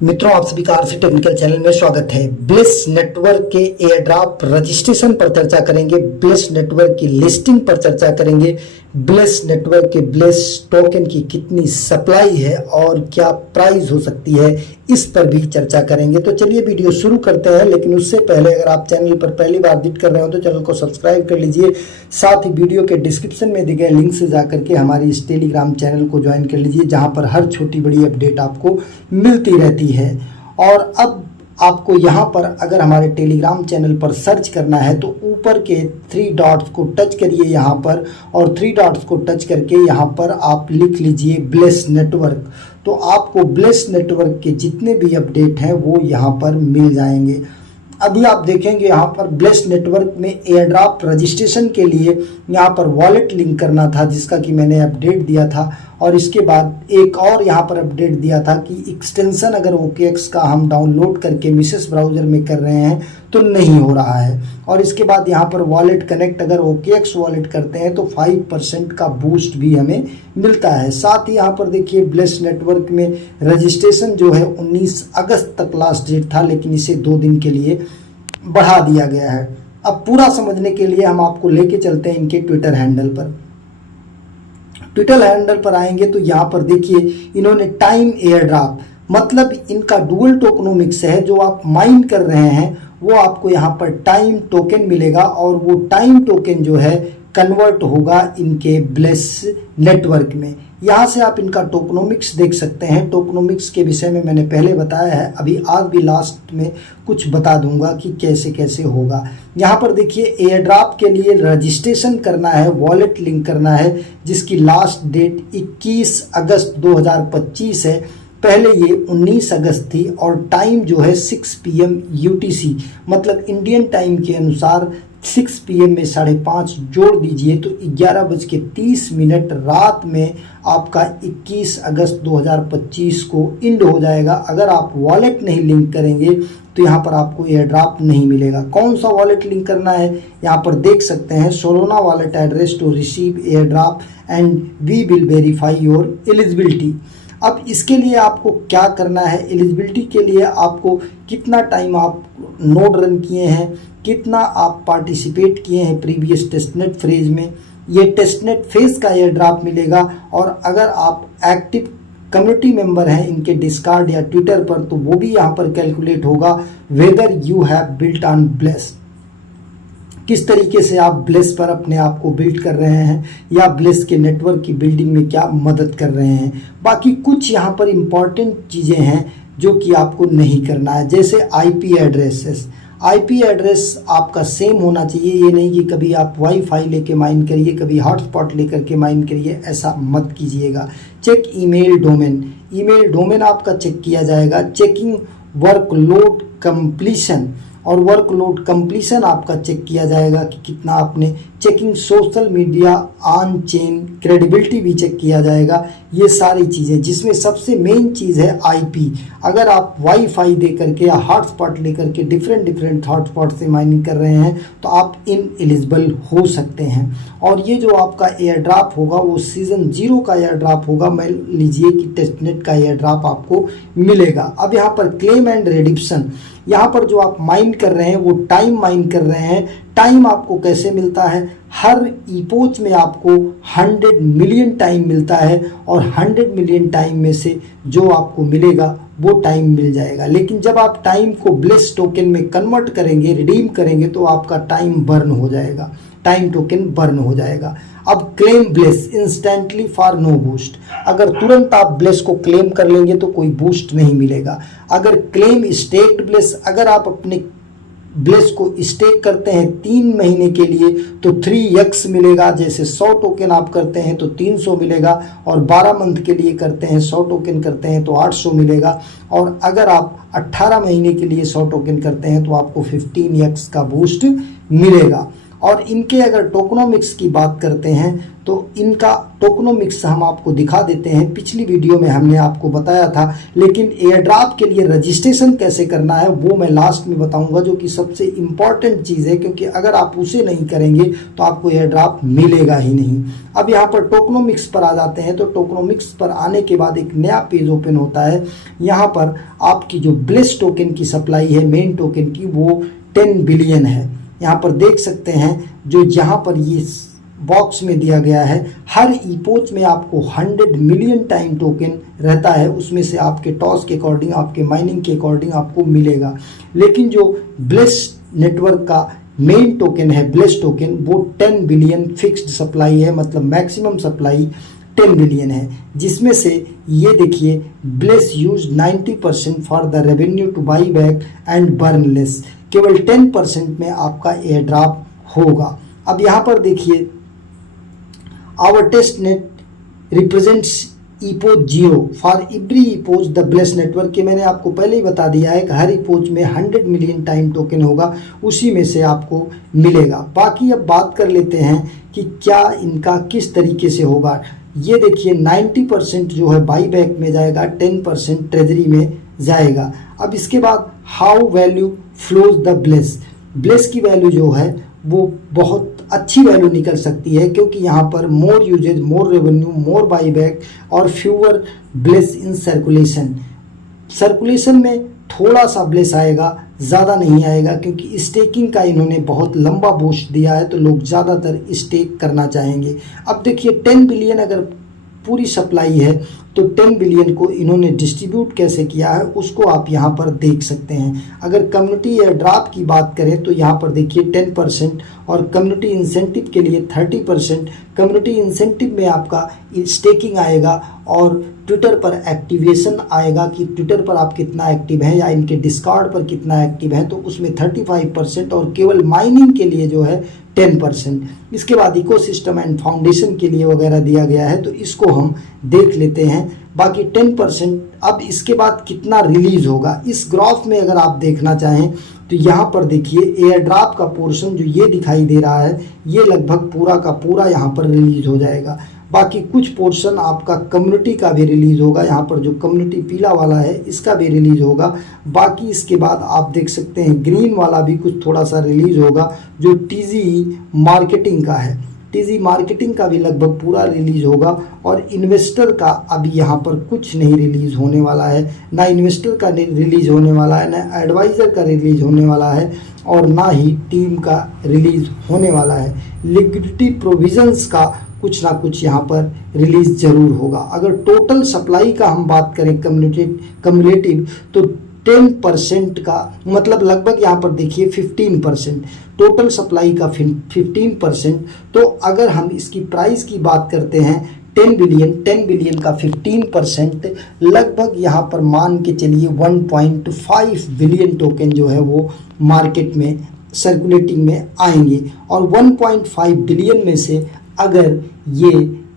मित्रों, आप सभी का आरसी टेक्निकल चैनल में स्वागत है। ब्लिस नेटवर्क के एयर ड्रॉप रजिस्ट्रेशन पर चर्चा करेंगे, ब्लिस नेटवर्क की लिस्टिंग पर चर्चा करेंगे, ब्लिस नेटवर्क के ब्लिस टोकन की कितनी सप्लाई है और क्या प्राइस हो सकती है, इस पर भी चर्चा करेंगे। तो चलिए वीडियो शुरू करते हैं, लेकिन उससे पहले अगर आप चैनल पर पहली बार विजिट कर रहे हो तो चैनल को सब्सक्राइब कर लीजिए। साथ ही वीडियो के डिस्क्रिप्शन में दिए गए लिंक से जाकर के हमारी इस टेलीग्राम चैनल को ज्वाइन कर लीजिए, जहां पर हर छोटी बड़ी अपडेट आपको मिलती रहती है। और अब आपको यहाँ पर अगर हमारे टेलीग्राम चैनल पर सर्च करना है तो ऊपर के 3 डॉट्स को टच करिए यहाँ पर, और 3 डॉट्स को टच करके यहाँ पर आप लिख लीजिए ब्लिस नेटवर्क। तो आपको ब्लिस नेटवर्क के जितने भी अपडेट हैं वो यहाँ पर मिल जाएंगे। अभी आप देखेंगे यहाँ पर ब्लिस नेटवर्क में एयर ड्रॉप रजिस्ट्रेशन के लिए यहाँ पर वॉलेट लिंक करना था, जिसका कि मैंने अपडेट दिया था। और इसके बाद एक और यहाँ पर अपडेट दिया था कि एक्सटेंशन अगर OKX का हम डाउनलोड करके मिसेस ब्राउज़र में कर रहे हैं तो नहीं हो रहा है। और इसके बाद यहाँ पर वॉलेट कनेक्ट अगर OKX वॉलेट करते हैं तो 5% का बूस्ट भी हमें मिलता है। साथ ही यहाँ पर देखिए ब्लिस नेटवर्क में रजिस्ट्रेशन जो है 19 अगस्त तक लास्ट डेट था, लेकिन इसे 2 दिन के लिए बढ़ा दिया गया है। अब पूरा समझने के लिए हम आपको लेके चलते हैं इनके ट्विटर हैंडल पर। ट्विटर हैंडल पर आएंगे तो यहाँ पर देखिए इन्होंने टाइम एयर ड्रॉप, मतलब इनका डुअल टोकनोमिक्स है, जो आप माइन कर रहे हैं वो आपको यहाँ पर टाइम टोकन मिलेगा, और वो टाइम टोकन जो है कन्वर्ट होगा इनके ब्लिस नेटवर्क में। यहाँ से आप इनका टोकनोमिक्स देख सकते हैं। टोकनोमिक्स के विषय में मैंने पहले बताया है, अभी आज भी लास्ट में कुछ बता दूंगा कि कैसे कैसे होगा। यहाँ पर देखिए एयर ड्रॉप के लिए रजिस्ट्रेशन करना है, वॉलेट लिंक करना है, जिसकी लास्ट डेट 21 अगस्त 2025 है। पहले ये 19 अगस्त थी, और टाइम जो है 6 PM UTC, मतलब इंडियन टाइम के अनुसार 6 PM में 5:30 जोड़ दीजिए तो 11:30 रात में आपका 21 अगस्त 2025 को इंड हो जाएगा। अगर आप वॉलेट नहीं लिंक करेंगे तो यहाँ पर आपको एयर ड्रॉप नहीं मिलेगा। कौन सा वॉलेट लिंक करना है यहाँ पर देख सकते हैं, Solana wallet address to receive airdrop and we will verify your eligibility. अब इसके लिए आपको क्या करना है, एलिजिबिलिटी के लिए आपको कितना टाइम आप नोड रन किए हैं, कितना आप पार्टिसिपेट किए हैं प्रीवियस टेस्टनेट फेज में, ये टेस्टनेट फेज का एयर ड्रॉप मिलेगा। और अगर आप एक्टिव कम्युनिटी मेंबर हैं इनके डिस्कॉर्ड या ट्विटर पर, तो वो भी यहाँ पर कैलकुलेट होगा whether you have built on bliss, किस तरीके से आप ब्लिस पर अपने आप को बिल्ड कर रहे हैं या ब्लिस के नेटवर्क की बिल्डिंग में क्या मदद कर रहे हैं। बाकी कुछ यहाँ पर इम्पॉर्टेंट चीज़ें हैं जो कि आपको नहीं करना है, जैसे IP एड्रेसेस। IP एड्रेस आपका सेम होना चाहिए, ये नहीं कि कभी आप वाईफाई लेके माइन करिए, कभी हॉटस्पॉट लेकर के माइन करिए, ऐसा मत कीजिएगा। Check email domain, email domain आपका चेक किया जाएगा। चेकिंग वर्कलोड कंप्लीशन, और वर्कलोड कंप्लीशन आपका चेक किया जाएगा कि कितना आपने। Checking social media on chain credibility भी चेक किया जाएगा। ये सारी चीज़ें, जिसमें सबसे मेन चीज़ है IP। अगर आप वाईफाई दे करके या हॉटस्पॉट लेकर के डिफरेंट हॉटस्पॉट से माइनिंग कर रहे हैं तो आप इनएलिजिबल हो सकते हैं। और ये जो आपका एयर ड्रॉप होगा वो सीजन 0 का एयर ड्रॉप होगा। मान लीजिए कि टेस्टनेट का एयर ड्रॉप आपको मिलेगा। अब यहाँ पर क्लेम एंड रिडिप्शन, यहाँ पर जो आप माइन कर रहे हैं वो टाइम माइन कर रहे हैं। टाइम आपको कैसे मिलता है, हर ईपोच में आपको 100 मिलियन टाइम मिलता है, और 100 मिलियन टाइम में से जो आपको मिलेगा वो टाइम मिल जाएगा। लेकिन जब आप टाइम को ब्लिस टोकन में कन्वर्ट करेंगे, रिडीम करेंगे, तो आपका टाइम बर्न हो जाएगा, टाइम टोकन बर्न हो जाएगा। अब claim bliss instantly for no boost, अगर तुरंत आप ब्लिस को क्लेम कर लेंगे तो कोई बूस्ट नहीं मिलेगा। अगर क्लेम स्टेक्ड ब्लिस, अगर आप अपने ब्लिस को स्टेक करते हैं 3 महीने के लिए तो 3x मिलेगा। जैसे 100 टोकन आप करते हैं तो 300 मिलेगा, और 12 मंथ के लिए करते हैं 100 टोकन करते हैं तो 800 मिलेगा। और अगर आप 18 महीने के लिए 100 टोकन करते हैं तो आपको 15x का बूस्ट मिलेगा। और इनके अगर टोकनोमिक्स की बात करते हैं तो इनका टोकनोमिक्स हम आपको दिखा देते हैं। पिछली वीडियो में हमने आपको बताया था, लेकिन एयर ड्रॉप के लिए रजिस्ट्रेशन कैसे करना है वो मैं लास्ट में बताऊंगा, जो कि सबसे इम्पॉर्टेंट चीज़ है, क्योंकि अगर आप उसे नहीं करेंगे तो आपको एयर ड्रॉप मिलेगा ही नहीं। अब यहाँ पर टोकनोमिक्स पर आ जाते हैं। तो टोकनोमिक्स पर आने के बाद एक नया पेज ओपन होता है। यहाँ पर आपकी जो ब्लेस टोकन की सप्लाई है मेन टोकन की, वो 10 बिलियन है। यहाँ पर देख सकते हैं जो यहाँ पर ये बॉक्स में दिया गया है, हर ईपोच में आपको 100 मिलियन टाइम टोकन रहता है, उसमें से आपके टॉस के अकॉर्डिंग, आपके माइनिंग के अकॉर्डिंग आपको मिलेगा। लेकिन जो ब्लेस नेटवर्क का मेन टोकन है ब्लेस टोकन, वो 10 बिलियन फिक्स्ड सप्लाई है, मतलब मैक्सिमम सप्लाई 10 बिलियन है, जिसमें से ये देखिए bless use 90% for the revenue two by back and burn less. केवल 10% में आपका एयर ड्रॉप होगा। अब यहाँ पर देखिए our test net represents epoch 0 for every epoch the base network के मैंने आपको पहले ही बता दिया है कि हर ईपोच में 100 मिलियन टाइम टोकन होगा, उसी में से आपको मिलेगा। बाकी अब बात कर लेते हैं कि क्या इनका किस तरीके से होगा। ये देखिए 90% जो है बाई बैक में जाएगा, 10% ट्रेजरी में जाएगा। अब इसके बाद how value flows the bless. Bless की वैल्यू जो है वो बहुत अच्छी वैल्यू निकल सकती है, क्योंकि यहाँ पर मोर usage, more revenue, more by back और fewer bless in circulation. Circulation में थोड़ा सा ब्लेस आएगा, ज़्यादा नहीं आएगा, क्योंकि स्टेकिंग का इन्होंने बहुत लंबा बूस्ट दिया है, तो लोग ज़्यादातर स्टेक करना चाहेंगे। अब देखिए 10 बिलियन अगर पूरी सप्लाई है तो 10 बिलियन को इन्होंने डिस्ट्रीब्यूट कैसे किया है उसको आप यहाँ पर देख सकते हैं। अगर कम्युनिटी एयर ड्रॉप की बात करें तो यहाँ पर देखिए 10% और कम्युनिटी इंसेंटिव के लिए 30%। कम्युनिटी इंसेंटिव में आपका स्टेकिंग आएगा और ट्विटर पर एक्टिवेशन आएगा कि ट्विटर पर आप कितना एक्टिव हैं या इनके डिस्कॉर्ड पर कितना एक्टिव हैं, तो उसमें 35% और केवल माइनिंग के लिए जो है 10%। इसके बाद इकोसिस्टम एंड फाउंडेशन के लिए वगैरह दिया गया है, तो इसको हम देख लेते हैं। बाकी 10%। अब इसके बाद कितना रिलीज होगा इस ग्राफ में अगर आप देखना चाहें तो यहाँ पर देखिए एयर ड्रॉप का पोर्शन जो ये दिखाई दे रहा है, ये लगभग पूरा का पूरा यहाँ पर रिलीज हो जाएगा। बाकी कुछ पोर्शन आपका कम्युनिटी का भी रिलीज होगा, यहाँ पर जो कम्युनिटी पीला वाला है इसका भी रिलीज होगा। बाकी इसके बाद आप देख सकते हैं ग्रीन वाला भी कुछ थोड़ा सा रिलीज होगा, जो टीजी मार्केटिंग का है। टीजी मार्केटिंग का भी लगभग पूरा रिलीज होगा। और इन्वेस्टर का अभी यहाँ पर कुछ नहीं रिलीज होने वाला है, ना इन्वेस्टर का रिलीज होने वाला है, ना एडवाइज़र का रिलीज होने वाला है, और ना ही टीम का रिलीज होने वाला है। लिक्विडिटी प्रोविजंस का कुछ ना कुछ यहाँ पर रिलीज जरूर होगा। अगर टोटल सप्लाई का हम बात करें कम्युलेटिव तो 10% का मतलब लगभग यहाँ पर देखिए 15%, टोटल सप्लाई का 15%। तो अगर हम इसकी प्राइस की बात करते हैं 10 बिलियन का 15% लगभग यहाँ पर मान के चलिए 1.5 बिलियन टोकन जो है वो मार्केट में सर्कुलेटिंग में आएंगे। और 1.5 बिलियन में से अगर ये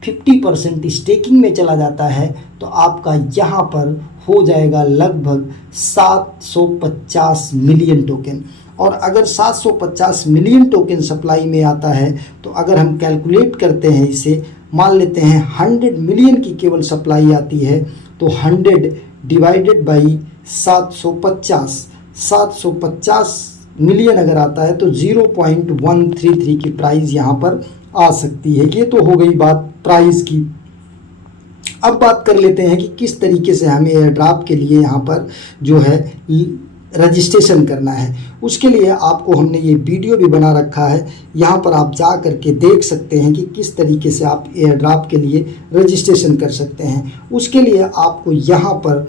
50% स्टेकिंग में चला जाता है तो आपका यहाँ पर हो जाएगा लगभग 750 मिलियन टोकन। और अगर 750 मिलियन टोकन सप्लाई में आता है तो अगर हम कैलकुलेट करते हैं इसे, मान लेते हैं 100 मिलियन की केवल सप्लाई आती है, तो 100 डिवाइडेड बाई 750 मिलियन अगर आता है तो 0.133 की प्राइस यहाँ पर आ सकती है। ये तो हो गई बात प्राइस की। अब बात कर लेते हैं कि किस तरीके से हमें एयर ड्रॉप के लिए यहाँ पर जो है रजिस्ट्रेशन करना है। उसके लिए आपको हमने ये वीडियो भी बना रखा है, यहाँ पर आप जा करके देख सकते हैं कि किस तरीके से आप एयर ड्रॉप के लिए रजिस्ट्रेशन कर सकते हैं। उसके लिए आपको यहाँ पर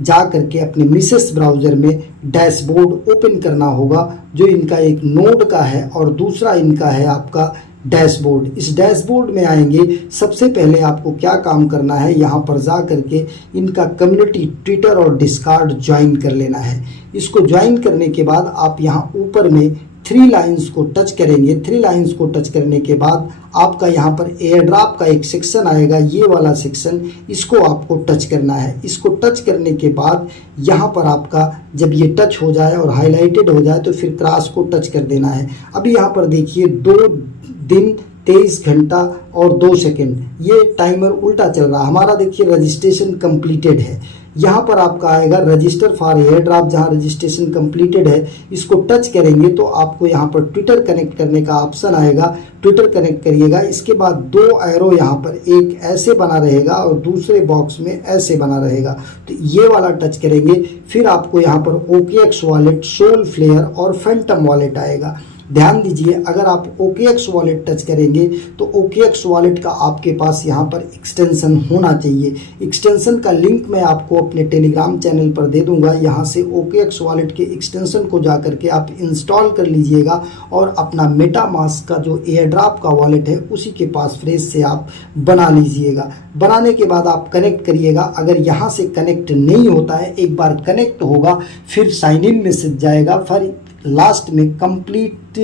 जा करके अपने मिसेस ब्राउज़र में डैशबोर्ड ओपन करना होगा, जो इनका एक नोड का है और दूसरा इनका है आपका डैशबोर्ड। इस डैशबोर्ड में आएंगे, सबसे पहले आपको क्या काम करना है, यहाँ पर जा करके इनका कम्युनिटी ट्विटर और डिस्कॉर्ड ज्वाइन कर लेना है। इसको ज्वाइन करने के बाद आप यहाँ ऊपर में थ्री लाइंस को टच करेंगे। थ्री लाइंस को टच करने के बाद आपका यहाँ पर एयर ड्रॉप का एक सेक्शन आएगा, ये वाला सेक्शन, इसको आपको टच करना है। इसको टच करने के बाद यहाँ पर आपका जब ये टच हो जाए और हाईलाइटेड हो जाए तो फिर क्रॉस को टच कर देना है। अभी यहाँ पर देखिए 2 दिन 23 घंटा और 2 सेकंड ये टाइमर उल्टा चल रहा है हमारा। देखिए रजिस्ट्रेशन कंप्लीटेड है। यहाँ पर आपका आएगा रजिस्टर फॉर एयर ड्रॉप, जहाँ रजिस्ट्रेशन कंप्लीटेड है इसको टच करेंगे तो आपको यहाँ पर ट्विटर कनेक्ट करने का ऑप्शन आएगा। ट्विटर कनेक्ट करिएगा। इसके बाद 2 एरो यहाँ पर, एक ऐसे बना रहेगा और दूसरे बॉक्स में ऐसे बना रहेगा, तो ये वाला टच करेंगे। फिर आपको यहाँ पर OKX वॉलेट, सोल फ्लेयर और फैंटम वॉलेट आएगा। ध्यान दीजिए, अगर आप OKX वॉलेट टच करेंगे तो OKX वॉलेट का आपके पास यहाँ पर एक्सटेंशन होना चाहिए। एक्सटेंशन का लिंक मैं आपको अपने टेलीग्राम चैनल पर दे दूंगा। यहाँ से OKX वॉलेट के एक्सटेंशन को जा करके आप इंस्टॉल कर लीजिएगा और अपना मेटामास्क का जो एयर ड्रॉप का वॉलेट है उसी के पास फ्रेश से आप बना लीजिएगा। बनाने के बाद आप कनेक्ट करिएगा। अगर यहाँ से कनेक्ट नहीं होता है, एक बार कनेक्ट होगा फिर साइन इन मैसेज जाएगा, फिर लास्ट में कंप्लीट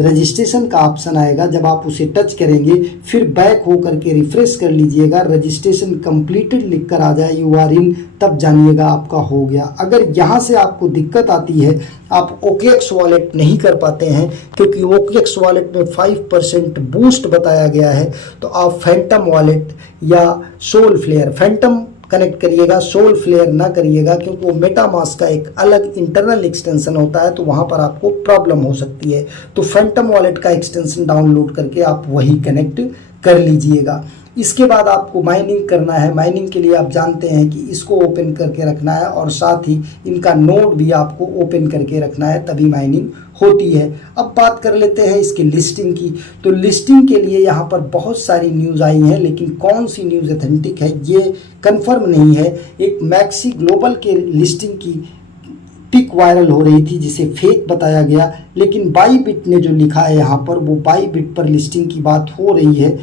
रजिस्ट्रेशन का ऑप्शन आएगा। जब आप उसे टच करेंगे फिर बैक हो करके रिफ्रेश कर लीजिएगा, रजिस्ट्रेशन कंप्लीटेड लिख कर आ जाए यू आर इन, तब जानिएगा आपका हो गया। अगर यहाँ से आपको दिक्कत आती है, आप OKX वॉलेट नहीं कर पाते हैं क्योंकि OKX वॉलेट में 5% बूस्ट बताया गया है, तो आप फैंटम वॉलेट या सोल फ्लेयर, फैंटम कनेक्ट करिएगा, सोल फ्लेयर ना करिएगा क्योंकि वो मेटामास्क का एक अलग इंटरनल एक्सटेंशन होता है, तो वहाँ पर आपको प्रॉब्लम हो सकती है। तो फैंटम वॉलेट का एक्सटेंशन डाउनलोड करके आप वही कनेक्ट कर लीजिएगा। इसके बाद आपको माइनिंग करना है। माइनिंग के लिए आप जानते हैं कि इसको ओपन करके रखना है और साथ ही इनका नोड भी आपको ओपन करके रखना है, तभी माइनिंग होती है। अब बात कर लेते हैं इसकी लिस्टिंग की। तो लिस्टिंग के लिए यहाँ पर बहुत सारी न्यूज़ आई हैं, लेकिन कौन सी न्यूज़ ऑथेंटिक है ये कंफर्म नहीं है। एक मैक्सी ग्लोबल के लिस्टिंग की पिक वायरल हो रही थी जिसे फेक बताया गया, लेकिन बाईबिट ने जो लिखा है यहाँ पर वो बाईबिट पर लिस्टिंग की बात हो रही है,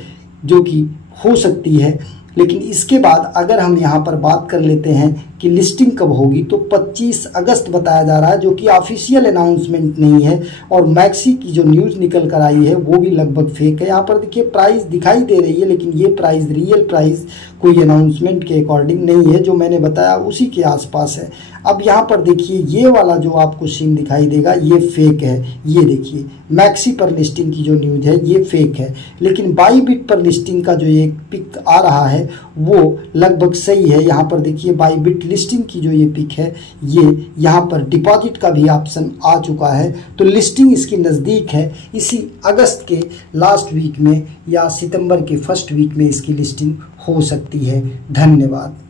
जो कि हो सकती है। लेकिन इसके बाद अगर हम यहाँ पर बात कर लेते हैं कि लिस्टिंग कब होगी, तो 25 अगस्त बताया जा रहा है, जो कि ऑफिशियल अनाउंसमेंट नहीं है। और मैक्सी की जो न्यूज़ निकल कर आई है वो भी लगभग फेक है। यहाँ पर देखिए प्राइस दिखाई दे रही है, लेकिन ये प्राइस, रियल प्राइस कोई अनाउंसमेंट के अकॉर्डिंग नहीं है, जो मैंने बताया उसी के आसपास है। अब यहाँ पर देखिए ये वाला जो आपको सीन दिखाई देगा ये फेक है। ये देखिए मैक्सी पर लिस्टिंग की जो न्यूज़ है ये फेक है, लेकिन बाईबिट पर लिस्टिंग का जो एक पिक आ रहा है वो लगभग सही है। यहाँ पर देखिए बाईबिट लिस्टिंग की जो ये पिक है, ये यहाँ पर डिपॉजिट का भी ऑप्शन आ चुका है, तो लिस्टिंग इसकी नज़दीक है। इसी अगस्त के लास्ट वीक में या सितंबर के फर्स्ट वीक में इसकी लिस्टिंग हो सकती है। धन्यवाद।